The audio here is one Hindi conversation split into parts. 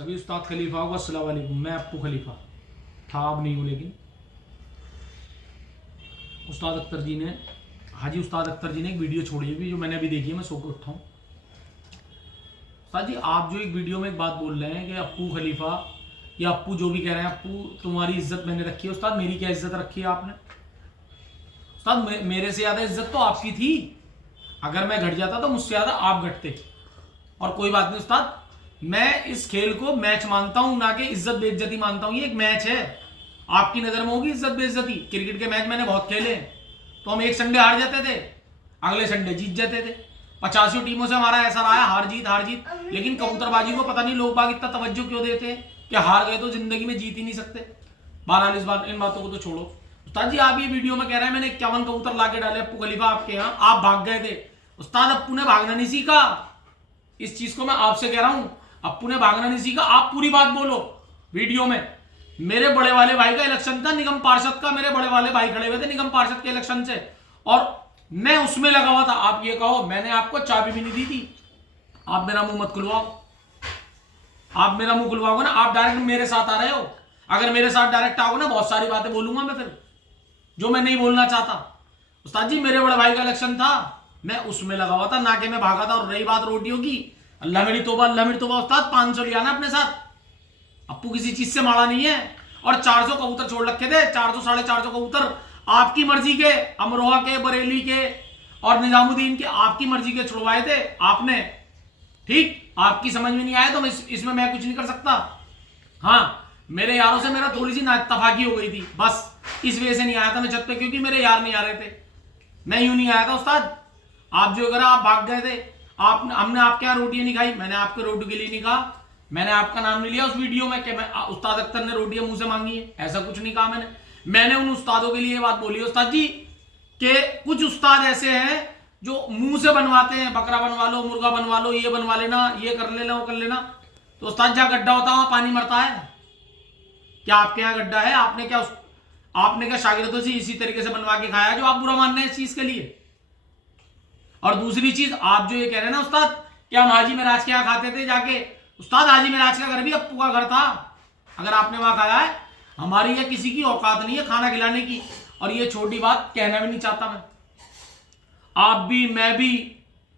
सभी उस्ताद खलीफा को अस्सलाम वालेकुम। मैं अप्पू खलीफा था, अब नहीं हूँ, लेकिन उस्ताद अख्तर जी ने, हाजी उस्ताद अख्तर जी ने एक वीडियो छोड़ी है जो मैंने अभी देखी है, मैं सो के उठा हूँ। उस्ताद जी, आप जो एक वीडियो में एक बात बोल रहे हैं कि अप्पू खलीफा या अप्पू जो भी कह रहे हैं, अप्पू तुम्हारी इज्जत मैंने रखी है। उस्ताद मेरी क्या इज्जत रखी है आपने? उस्ताद मेरे से ज़्यादा इज्जत तो आपकी थी। अगर मैं घट जाता तो मुझसे ज़्यादा आप घटते। और कोई बात नहीं उस्ताद, मैं इस खेल को मैच मानता हूं, ना कि इज्जत बेइज्जती मानता हूं। ये एक मैच है, आपकी नजर में होगी इज्जत बेइज्जती। क्रिकेट के मैच मैंने बहुत खेले हैं, तो हम एक संडे हार जाते थे, अगले संडे जीत जाते थे। 85 टीमों से हमारा ऐसा रहा है, हार जीत। लेकिन कबूतरबाजी को पता नहीं लोग बाग इतना तवज्जो क्यों देते हैं कि हार गए तो जिंदगी में जीत ही नहीं सकते। बहरहाल इस बार इन बातों को तो छोड़ो। उस्ताद जी, आप ये वीडियो में कह रहे हैं मैंने 51 कबूतर ला के डाले अप्पू खलीफा आपके यहाँ, आप भाग गए थे। उस्ताद, अप्पू ने भागना नहीं सीखा। इस चीज को मैं आपसे कह रहा हूं, अप्पू ने भागना नहीं सीखा। आप पूरी बात बोलो वीडियो में। मेरे बड़े वाले भाई का इलेक्शन था निगम पार्षद का, मेरे बड़े वाले भाई खड़े हुए थे निगम पार्षद के इलेक्शन से, और मैं उसमें लगा हुआ था। आप ये कहो, मैंने आपको चाबी भी नहीं दी थी। आप मेरा मुंह मत खुलवाओ, आप मेरा मुंह खुलवाओगे ना, आप डायरेक्ट मेरे साथ आ रहे हो। अगर मेरे साथ डायरेक्ट आओगे ना, बहुत सारी बातें बोलूंगा मैं फिर, जो मैं नहीं बोलना चाहता। उस्ताद जी, मेरे बड़े भाई का इलेक्शन था, मैं उसमें लगा हुआ था, ना कि मैं भागा था। और रही बात रोटियों की, अल्लाह मेरी तौबा उस्ताद, 500 लिया ना अपने साथ। अप्पू किसी चीज से माड़ा नहीं है। और 400 कबूतर छोड़ रखे थे, 400 450 कबूतर आपकी मर्जी के, अमरोहा के, बरेली के और निजामुद्दीन के, आपकी मर्जी के छुड़वाए थे आपने। ठीक, आपकी समझ में नहीं आया तो इसमें मैं कुछ नहीं कर सकता। हाँ, मेरे यारों से मेरा थोड़ी सी नाइत्तफाकी हो गई थी, बस इस वजह से नहीं आया था मैं छत पे, क्योंकि मेरे यार नहीं आ रहे थे। मैं यूं नहीं आया था उस्ताद। आप जो अगर आप भाग गए थे, हमने आपके यहाँ रोटियां नहीं खाई, मैंने आपके रोटी के लिए नहीं कहा, मैंने आपका नाम नहीं लिया उस वीडियो में कि मैं उस्ताद अख्तर ने रोटियां मुंह से मांगी है, ऐसा कुछ नहीं कहा मैंने उन उस्तादों के लिए बात बोली है उस्ताद जी, कि कुछ उस्ताद ऐसे हैं जो मुंह से बनवाते हैं, बकरा बनवा लो, मुर्गा बनवा लो, ये बनवा लेना, ये कर लेना, वो कर लेना। तो उस्ताद, जहां गड्ढा होता है वहां पानी मरता है। क्या आपके यहाँ गड्ढा है? आपने क्या शागिर्दों से इसी तरीके से बनवा के खाया जो आप बुरा मान रहे हैं इस चीज के लिए? और दूसरी चीज, आप जो ये कह रहे हैं ना उस्ताद कि हम हाजी महराज के यहाँ खाते थे जाके, उस्ताद हाजी महराज का घर भी अप्पू का घर था। अगर आपने वहां खाया है, हमारी या किसी की औकात नहीं है खाना खिलाने की। और ये छोटी बात कहना भी नहीं चाहता मैं, आप भी, मैं भी,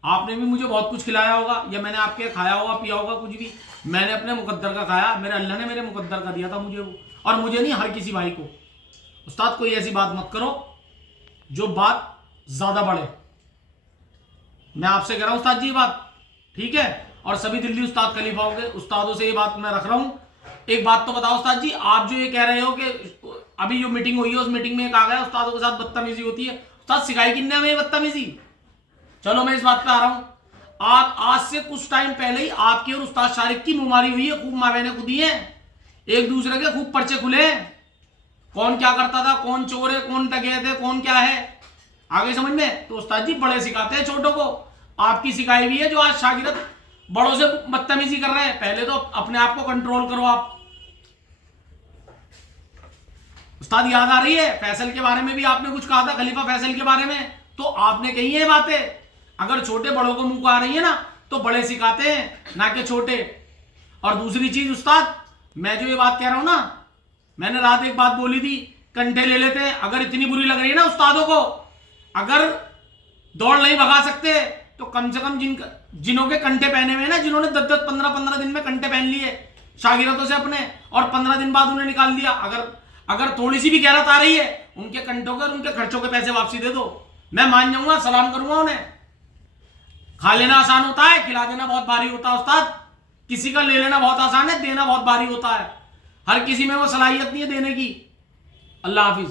आपने भी मुझे बहुत कुछ खिलाया होगा, या मैंने आपके खाया होगा, पिया होगा, कुछ भी। मैंने अपने मुकद्दर का खाया, मेरे अल्लाह ने मेरे मुकद्दर का दिया था मुझे वो, और मुझे नहीं, हर किसी भाई को। उस्ताद, कोई ऐसी बात मत करो जो बात ज्यादा बढ़े। मैं आपसे कह रहा हूं उस्ताद जी बात, ठीक है? और सभी दिल्ली उस्ताद खलीफाओं के उस्तादों से ये बात मैं रख रहा हूं। एक बात तो बताओ उस्ताद जी, आप जो ये कह रहे हो कि अभी जो मीटिंग हुई है उस मीटिंग में एक आ गया उस्तादों के साथ बदतमीजी होती है, उस्ताद सिखाई किन्ने हमें बदतमीजी? चलो मैं इस बात पे आ रहा हूं। आप आज से कुछ टाइम पहले ही आपकी और उस्ताद शारिक की मुमारी हुई है, खूब मावेने खुदी है, एक दूसरे के खूब पर्चे खुले हैं, कौन क्या करता था, कौन चोर है, कौन डकैत है, कौन क्या है, आगे समझ में। तो उस्ताद जी, बड़े सिखाते हैं छोटों को। आपकी सिखाई हुई है जो आज शागिर्द बड़ों से बदतमीजी कर रहे हैं। पहले तो अपने आप को कंट्रोल करो आप। उस्ताद, याद आ रही है फैसल के बारे में भी आपने कुछ कहा था, खलीफा फैसल के बारे में, तो आपने कही है बातें। अगर छोटे बड़ों को मुंह को आ रही है ना, तो बड़े सिखाते हैं, ना कि छोटे। और दूसरी चीज उस्ताद, मैं जो ये बात कह रहा हूं ना, मैंने रात एक बात बोली थी, कंठे ले लेते हैं। अगर इतनी बुरी लग रही है ना उस्तादों को, अगर दौड़ नहीं भगा सकते तो कम से कम जिन्हों के कंठे पहने हुए हैं ना, जिन्होंने 10-10, 15-15 दिन में कंठे पहन लिए शागिर्दों से अपने, और 15 दिन बाद उन्हें निकाल दिया, अगर थोड़ी सी भी गैरत आ रही है, उनके कंठों के और उनके खर्चों के पैसे वापसी दे दो। मैं मान जाऊंगा, सलाम करूंगा उन्हें। खा लेना आसान होता है, खिला देना बहुत भारी होता है उस्ताद। किसी का ले लेना बहुत आसान है, देना बहुत भारी होता है। हर किसी में वो सलाहियत नहीं है देने की। अल्लाह हाफिज।